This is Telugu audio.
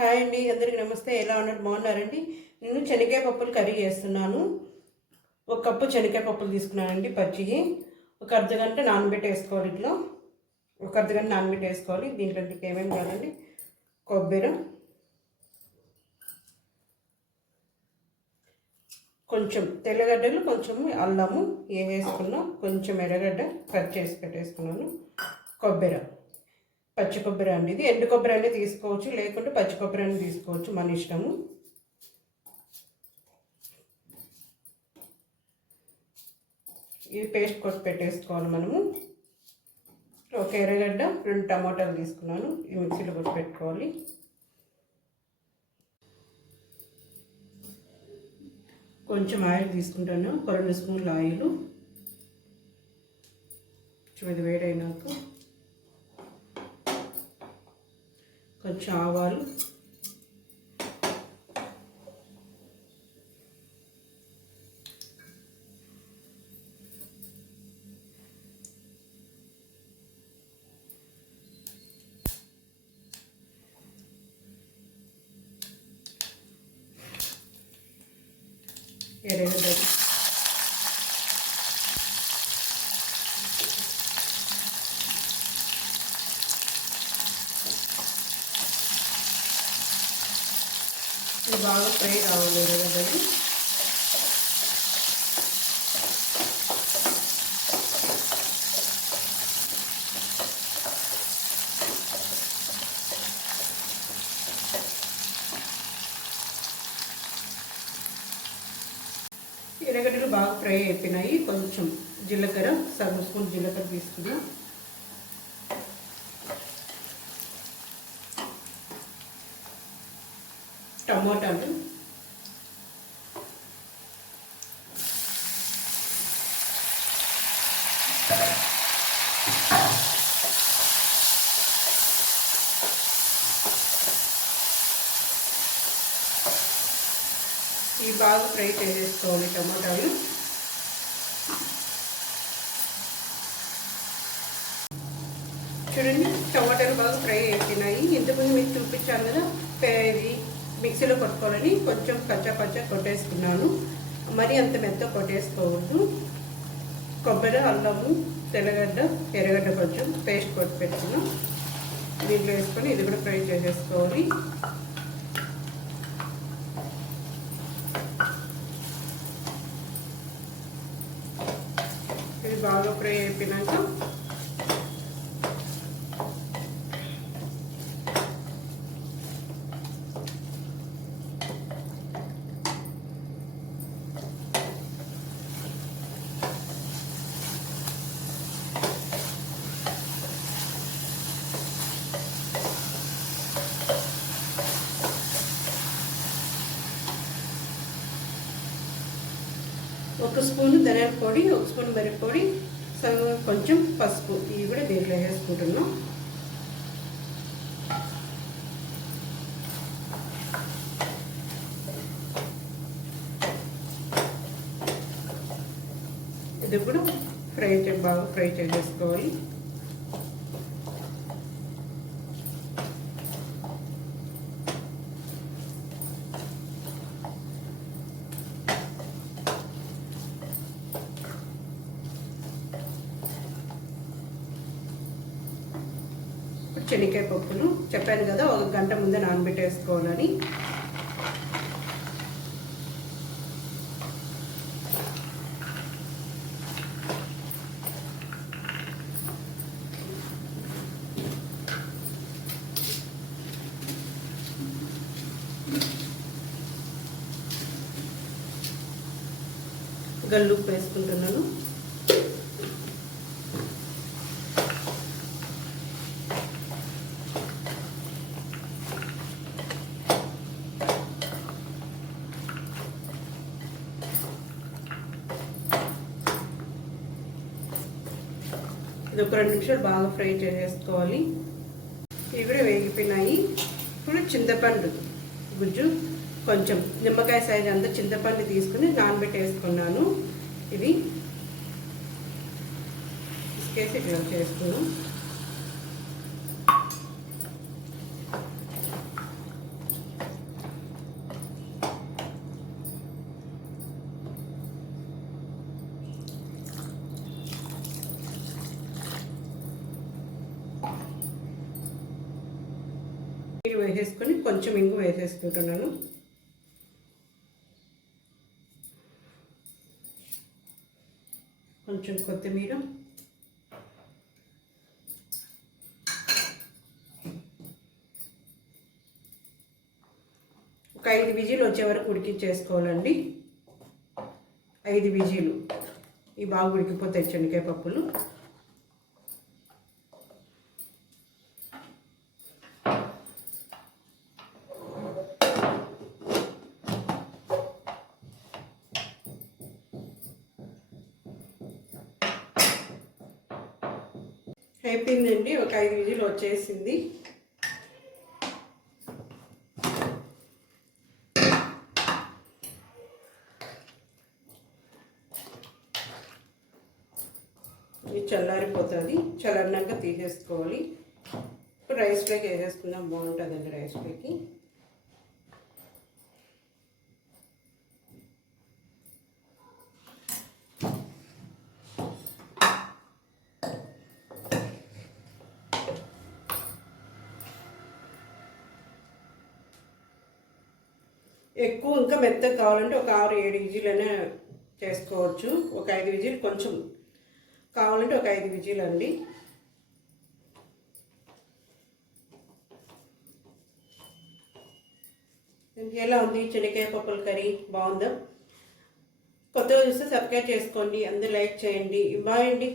హాయ్ అండి, అందరికీ నమస్తే. ఎలా ఉన్నారు? బాగున్నారండి. నేను శనగకాయ పప్పులు కర్రీ చేస్తున్నాను. ఒక కప్పు శనగకాయ పప్పులు తీసుకున్నానండి పచ్చివి. ఒక అర్ధగంట నానబెట్టేసుకోవాలి. ఇట్లా ఒక అర్ధగంట నానబెట్టేసుకోవాలి. దీంట్లో ఏమేమి కావాలండి? కొబ్బరి, కొంచెం తెల్లగడ్డలు, కొంచెం అల్లము వేసుకున్నాం, కొంచెం ఎర్రగడ్డ కట్ చేసి పెట్టేసుకున్నాను, కొబ్బరి, పచ్చి కొబ్బరి అండి. ఇది ఎండు కొబ్బరి అనేది తీసుకోవచ్చు, లేకుంటే పచ్చి కొబ్బరి అనేది తీసుకోవచ్చు, మన ఇష్టము. ఇది పేస్ట్ కొట్టి పెట్టేసుకోవాలి మనము. ఒక ఎర్రగడ్డ, 2 టమాటాలు తీసుకున్నాను, ఈ మిక్సీలో కొట్టి పెట్టుకోవాలి. కొంచెం ఆయిల్ తీసుకుంటాను, 2 స్పూన్ల ఆయిల్. ఇది వేడైనాక కొంచెం ఆవాలు, ఎర్రగడ్డ, ఇది బాగా ఫ్రై కావాలి. ఎర్రగడ్డలు ఎర్రగడ్డలు బాగా ఫ్రై అయిపోయినాయి. కొంచెం జీలకర్ర, సగం స్పూన్ జీలకర్ర తీసుకుని, టమాటాలు, ఇవి బాగా ఫ్రై చేసేసుకోవాలి. టమాటాలు చూడండి, టమాటాలు బాగా ఫ్రై అయిపోయినాయి. ఇంతకుముందు మీకు చూపించాను కదా, ఇది మిక్సీలో కొట్టుకోవాలని కొంచెం కచ్చా కొట్టేసుకున్నాను. మరి అంత మెత్త కొట్టేసుకోవద్దు. కొబ్బరి, అల్లము, తెల్లగడ్డ, ఎర్రగడ్డ కొంచెం పేస్ట్ కొట్టి పెట్టుకున్నాం. దీంట్లో వేసుకొని ఇది కూడా ఫ్రై చేసేసుకోవాలి. ఇది బాగా ఫ్రై అయిపోయినాక ఒక స్పూను ధనియాల పొడి, ఒక స్పూన్ మిరప్పొడి, కొంచెం పసుపు, ఇవి కూడా దీంట్లో వేసుకుంటున్నాం. ఇది కూడా బాగా ఫ్రై చేసేసుకోవాలి. శనగకాయ పప్పులు చెప్పాను కదా, 1 గంట ముందే నానబెట్టేసుకోవాలని. గల్లుప్పు వేసుకుంటున్నాను. ఇది ఒక 2 నిమిషాలు బాగా ఫ్రై చేసేసుకోవాలి. ఇవి కూడా వేగిపోయినాయి. ఇప్పుడు చింతపండు గుజ్జు, కొంచెం నిమ్మకాయ సైజ్ అంతా చింతపండు తీసుకుని నానబెట్టేసుకున్నాను. ఇది తీసుకేసి ఇట్లా చేసుకున్నాం. కొత్తిమీర వేసేసుకొని కొంచెం ఇంగు వేసేసుకుంటున్నాను. కొంచెం కొత్తిమీర, ఒక 5 విజిల్ వచ్చే వరకు ఉడికించేసుకోవాలండి. 5 విజిలు ఈ బాగా ఉడికిపోతాయి శనగకాయ పప్పులు. అయిపోయిందండి, ఒక 5 విజిల్ వచ్చేసింది. ఇది చల్లారిపోతుంది. చల్లారినాక తీసేసుకోవాలి. ఇప్పుడు రైస్లోకి వేసేసుకుందాం, బాగుంటుందండి రైస్లోకి. ఎక్కువ ఇంకా మెత్తగా కావాలంటే ఒక 6-7 విజిలైనా చేసుకోవచ్చు. ఒక 5 విజిల్ కొంచెం కావాలంటే ఒక 5 విజిల్ అండి. ఎలా ఉంది శనగకాయ పప్పుల కర్రీ? బాగుందా? కొత్తగా చూస్తే సబ్స్క్రైబ్ చేసుకోండి, అందరూ లైక్ చేయండి. బాయ్ అండి.